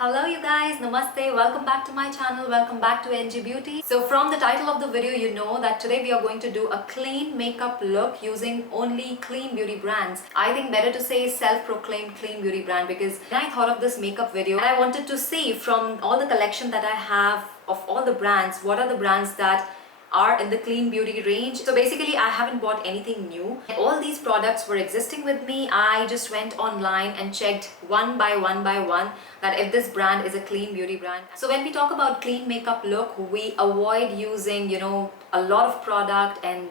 Hello you guys, namaste, welcome back to my channel, welcome back to NG Beauty. So from the title of the video you know that today we are going to do a clean makeup look using only clean beauty brands. I think better to say self-proclaimed clean beauty brand, because when I thought of this makeup video I wanted to see from all the collection that I have of all the brands, what are the brands that are in the clean beauty range. So basically I haven't bought anything new. All these products were existing with me. I just went online and checked one by one that if this brand is a clean beauty brand. So when we talk about clean makeup look, we avoid using a lot of product and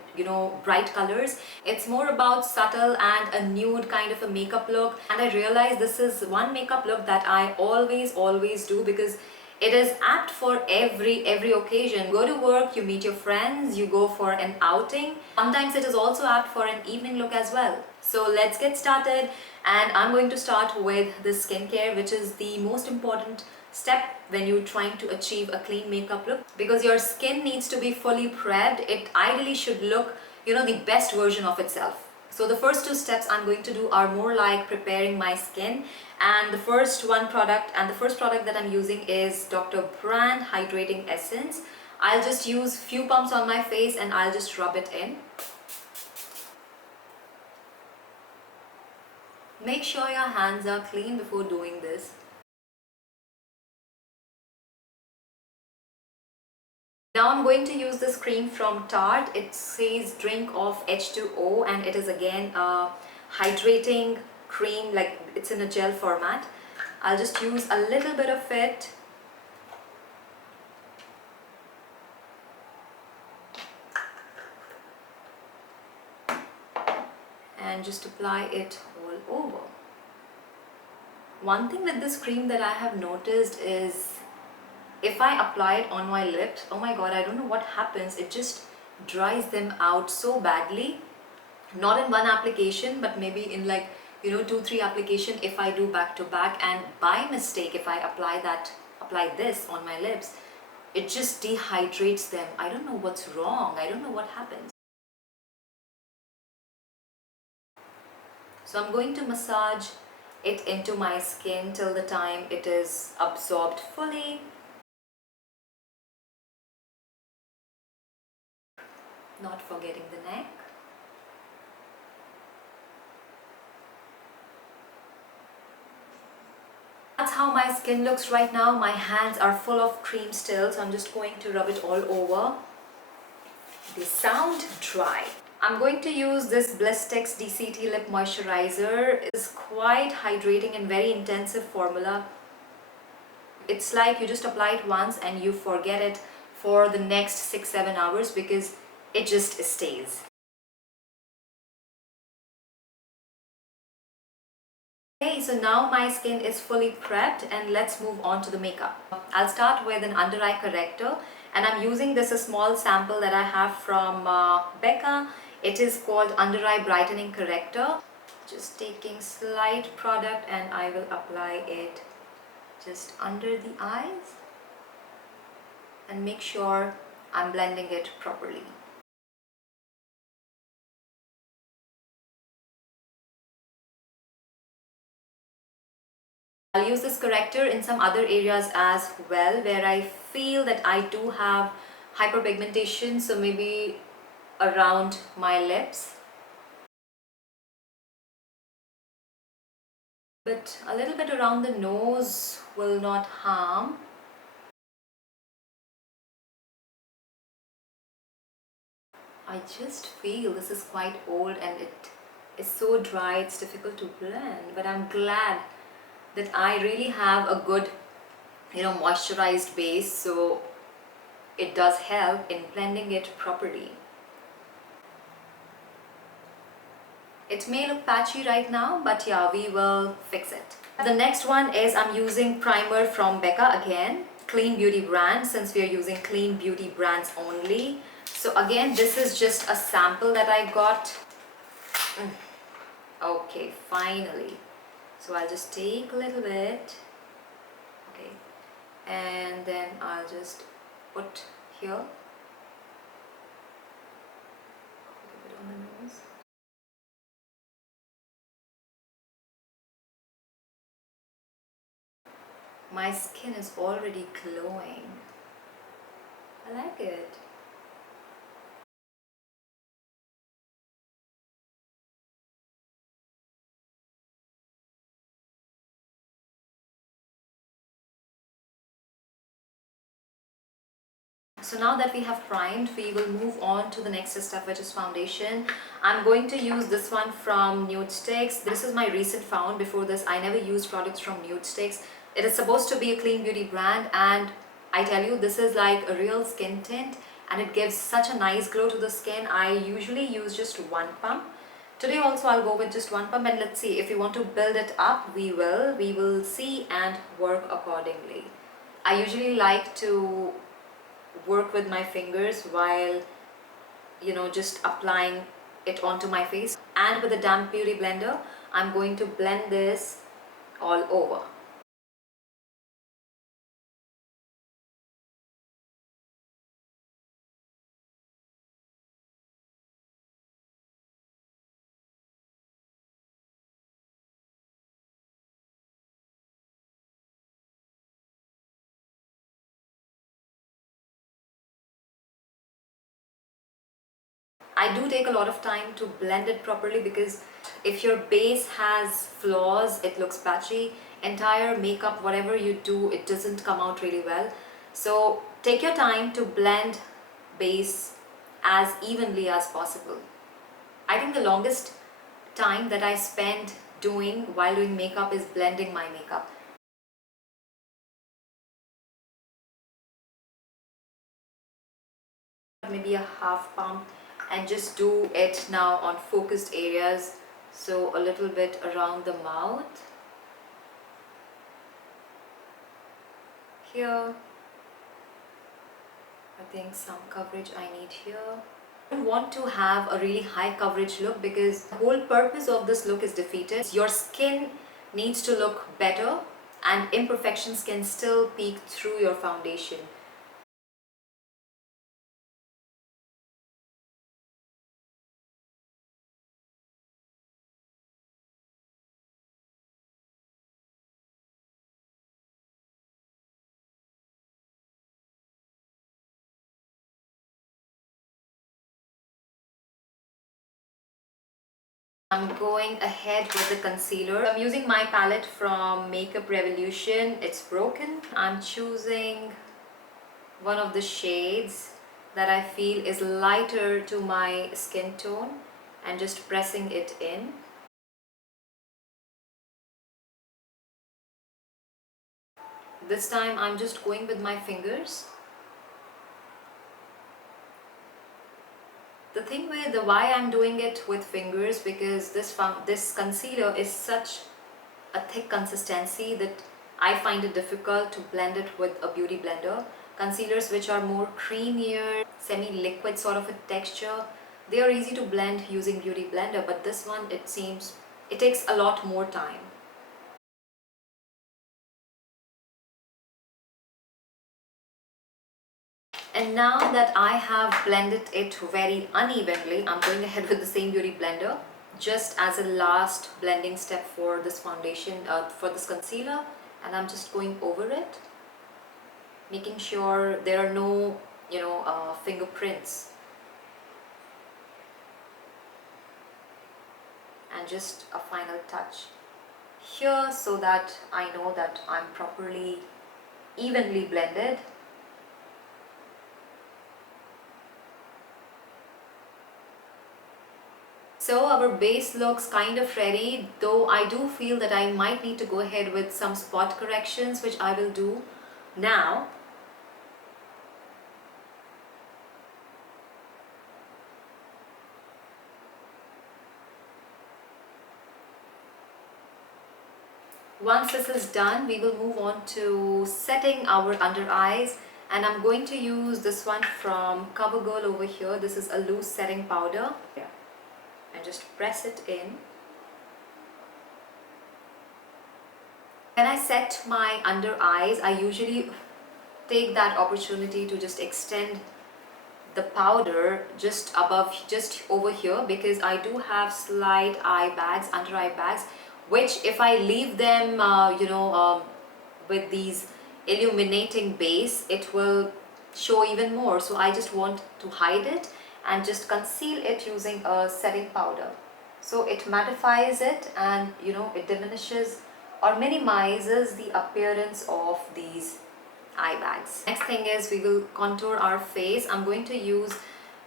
bright colors. It's more about subtle and a nude kind of a makeup look, and I realized this is one makeup look that I always do because it is apt for every occasion. Go to work, you meet your friends, you go for an outing. Sometimes it is also apt for an evening look as well. So let's get started, and I'm going to start with the skincare, which is the most important step when you're trying to achieve a clean makeup look, because your skin needs to be fully prepped. It ideally should look the best version of itself. So the first two steps I'm going to do are more like preparing my skin, and the first product that I'm using is Dr.brandt Hydrating Essence. I'll just use few pumps on my face and I'll just rub it in. Make sure your hands are clean before doing this. Now I'm going to use this cream from Tarte. It says drink of H2O, and it is again a hydrating cream, like it's in a gel format. I'll just use a little bit of it. And just apply it all over. One thing with this cream that I have noticed is if I apply it on my lips, oh my god, I don't know what happens. It just dries them out so badly. Not in one application, but maybe in like 2-3 application if I do back to back, and by mistake if I apply this on my lips, it just dehydrates them. I don't know what's wrong. I don't know what happens. So I'm going to massage it into my skin till the time it is absorbed fully. Not forgetting the neck. That's how my skin looks right now. My hands are full of cream still, so I'm just going to rub it all over. They sound dry. I'm going to use this Blistex DCT Lip Moisturizer. It's quite hydrating and very intensive formula. It's like you just apply it once and you forget it for the next 6-7 hours because it just stays. Okay, so now my skin is fully prepped, and let's move on to the makeup. I'll start with an under eye corrector, and I'm using this a small sample that I have from Becca. It is called Under Eye Brightening Corrector. Just taking slight product and I will apply it just under the eyes and make sure I'm blending it properly. I'll use this corrector in some other areas as well where I feel that I do have hyperpigmentation, so maybe around my lips. But a little bit around the nose will not harm. I just feel this is quite old and it is so dry, it's difficult to blend, but I'm glad that I really have a good moisturized base, so it does help in blending it properly. It may look patchy right now, but yeah, we will fix it. The next one is I'm using primer from Becca again, Clean Beauty brand, since we are using Clean Beauty brands only. So again, this is just a sample that I got. Okay, finally. So I'll just take a little bit, okay, and then I'll just put here, a bit on the nose. My My skin is already glowing. I like it. So now that we have primed, we will move on to the next step, which is foundation. I'm going to use this one from Nude Sticks. This is my recent found. Before this, I never used products from Nude Sticks. It is supposed to be a clean beauty brand, and I tell you, this is like a real skin tint and it gives such a nice glow to the skin. I usually use just one pump. Today also I'll go with just one pump, and let's see, if you want to build it up, we will see and work accordingly. I usually like to work with my fingers while just applying it onto my face, and with a damp beauty blender I'm going to blend this all over. I do take a lot of time to blend it properly, because if your base has flaws, it looks patchy. Entire makeup, whatever you do, it doesn't come out really well. So take your time to blend base as evenly as possible. I think the longest time that I spend doing while doing makeup is blending my makeup. Maybe a half pump, and just do it now on focused areas. So a little bit around the mouth, here. I think some coverage I need here. I don't want to have a really high coverage look, because the whole purpose of this look is defeated. Your skin needs to look better and imperfections can still peek through your foundation. I'm going ahead with the concealer. I'm using my palette from Makeup Revolution. It's broken. I'm choosing one of the shades that I feel is lighter to my skin tone and just pressing it in. This time I'm just going with my fingers. The thing with why I'm doing it with fingers, because this concealer is such a thick consistency that I find it difficult to blend it with a beauty blender. Concealers which are more creamier, semi-liquid sort of a texture, they are easy to blend using beauty blender, but this one, it seems it takes a lot more time. And now that I have blended it very unevenly, I'm going ahead with the same beauty blender just as a last blending step for this foundation, for this concealer, and I'm just going over it, making sure there are no fingerprints, and just a final touch here so that I know that I'm properly evenly blended. So our base looks kind of ready, though I do feel that I might need to go ahead with some spot corrections, which I will do now. Once this is done, we will move on to setting our under eyes, and I'm going to use this one from CoverGirl over here. This is a loose setting powder. And just press it in. When I set my under eyes, I usually take that opportunity to just extend the powder just above, just over here, because I do have slight eye bags, under eye bags, which if I leave them with these illuminating base, it will show even more. So I just want to hide it and just conceal it using a setting powder. So it mattifies it, and it diminishes or minimizes the appearance of these eye bags. Next thing is we will contour our face. I'm going to use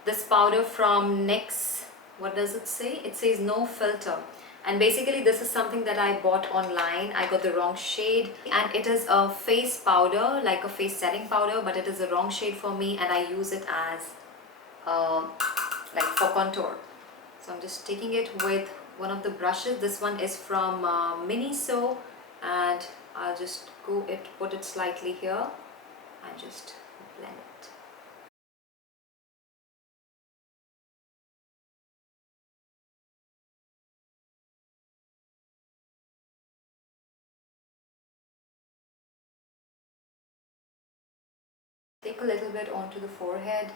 this powder from NYX. What does it say? It says no filter. And basically this is something that I bought online. I got the wrong shade, and it is a face powder, like a face setting powder, but it is the wrong shade for me, and I use it as like for contour. So I'm just taking it with one of the brushes. This one is from Miniso, and I'll just put it slightly here and just blend it. Take a little bit onto the forehead.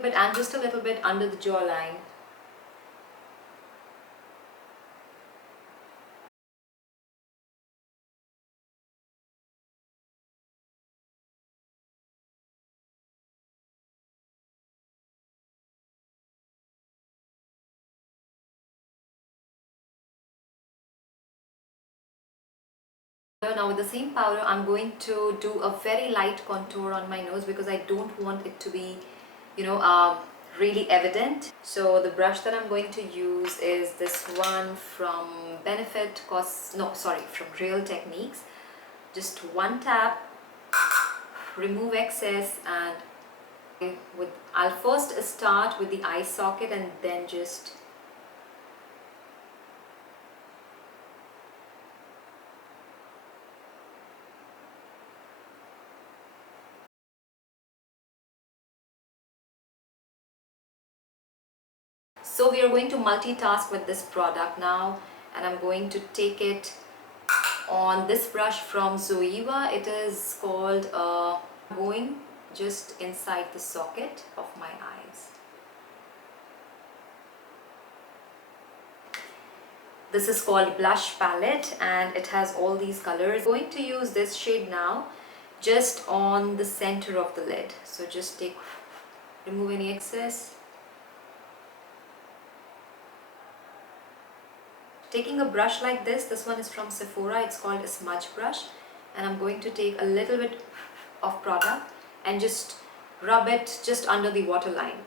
And just a little bit under the jawline. Now with the same powder, I'm going to do a very light contour on my nose because I don't want it to be, really evident. So the brush that I'm going to use is this one from from Real Techniques. Just one tap, remove excess, and I'll first start with the eye socket and then just So we are going to multitask with this product now, and I'm going to take it on this brush from Zoeva. It is called going just inside the socket of my eyes. This is called Blush Palette, and it has all these colors. I'm going to use this shade now just on the center of the lid. So just remove any excess. Taking a brush like this one is from Sephora, it's called a smudge brush, and I'm going to take a little bit of product and just rub it just under the waterline.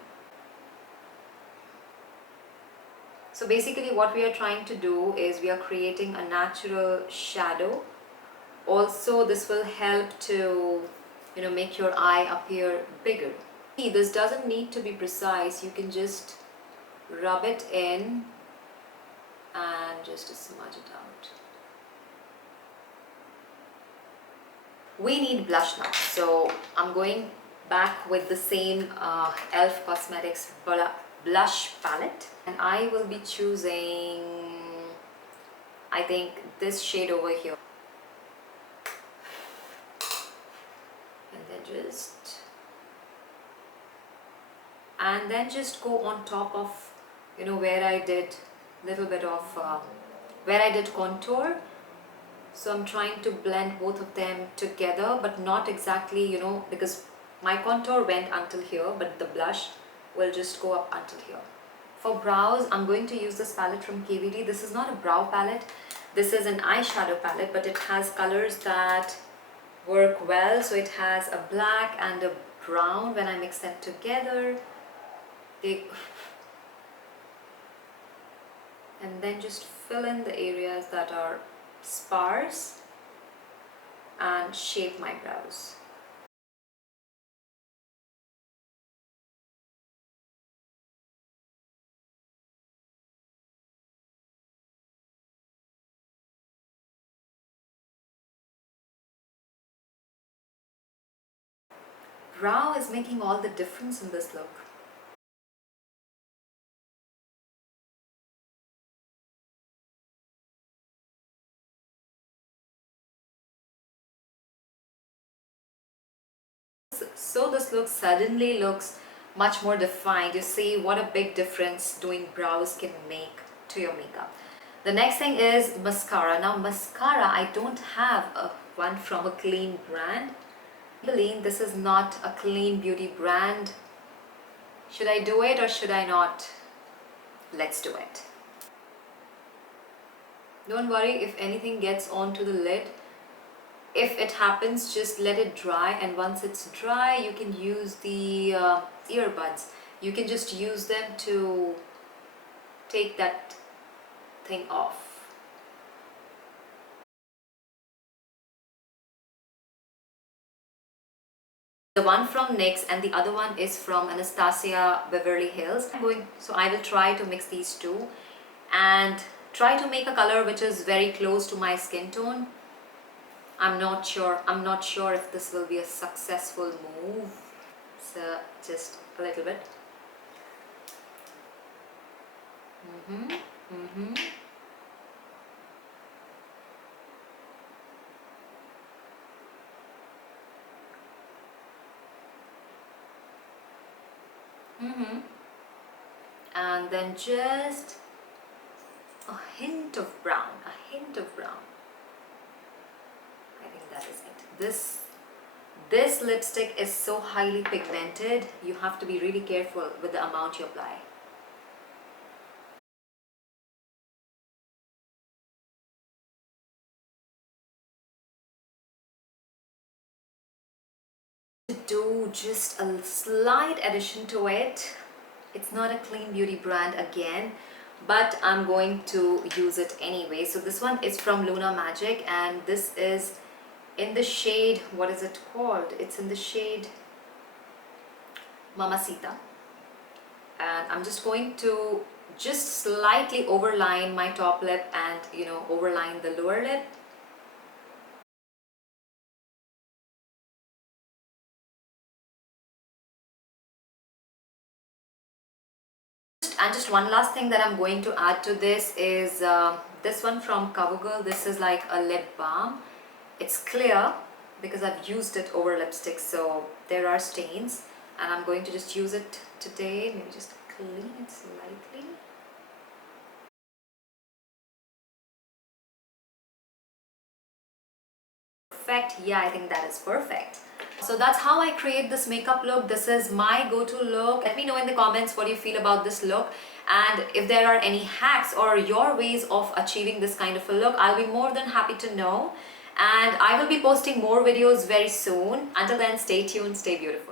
So basically what we are trying to do is we are creating a natural shadow. Also this will help to make your eye appear bigger. This doesn't need to be precise, you can just rub it in and just smudge it out. We need blush now, so I'm going back with the same e.l.f. Cosmetics blush palette, and I will be choosing, I think, this shade over here, and then just go on top of where I did little bit of where I did contour. So I'm trying to blend both of them together, but not exactly, because my contour went until here, but the blush will just go up until here. For brows, I'm going to use this palette from KVD. This is not a brow palette, this is an eyeshadow palette, but it has colors that work well. So it has a black and a brown. When I mix them together, and then just fill in the areas that are sparse and shape my brows. Brow is making all the difference in this look. So this look suddenly looks much more defined. You see what a big difference doing brows can make to your makeup. The next thing is mascara. Now mascara, I don't have one from a clean brand. Maybelline, this is not a clean beauty brand. Should I do it or should I not? Let's do it. Don't worry if anything gets onto the lid. If it happens, just let it dry, and once it's dry you can use the earbuds. You can just use them to take that thing off. The one from NYX and the other one is from Anastasia Beverly Hills. So I will try to mix these two and try to make a color which is very close to my skin tone. I'm not sure if this will be a successful move. So just a little bit. And then just a hint of brown, a hint of brown. I think that is it. This lipstick is so highly pigmented, you have to be really careful with the amount you apply. To do just a slight addition to it. It's not a clean beauty brand again, but I'm going to use it anyway. So this one is from Luna Magic, and this is in the shade, what is it called? It's in the shade Mamacita. And I'm just going to just slightly overline my top lip and overline the lower lip. And just one last thing that I'm going to add to this is this one from CoverGirl. This is like a lip balm. It's clear because I've used it over lipstick, so there are stains, and I'm going to just use it today. Maybe just clean it slightly. Perfect. Yeah, I think that is perfect. So that's how I create this makeup look. This is my go-to look. Let me know in the comments what you feel about this look, and if there are any hacks or your ways of achieving this kind of a look. I'll be more than happy to know, and I will be posting more videos very soon. Until then, stay tuned, stay beautiful.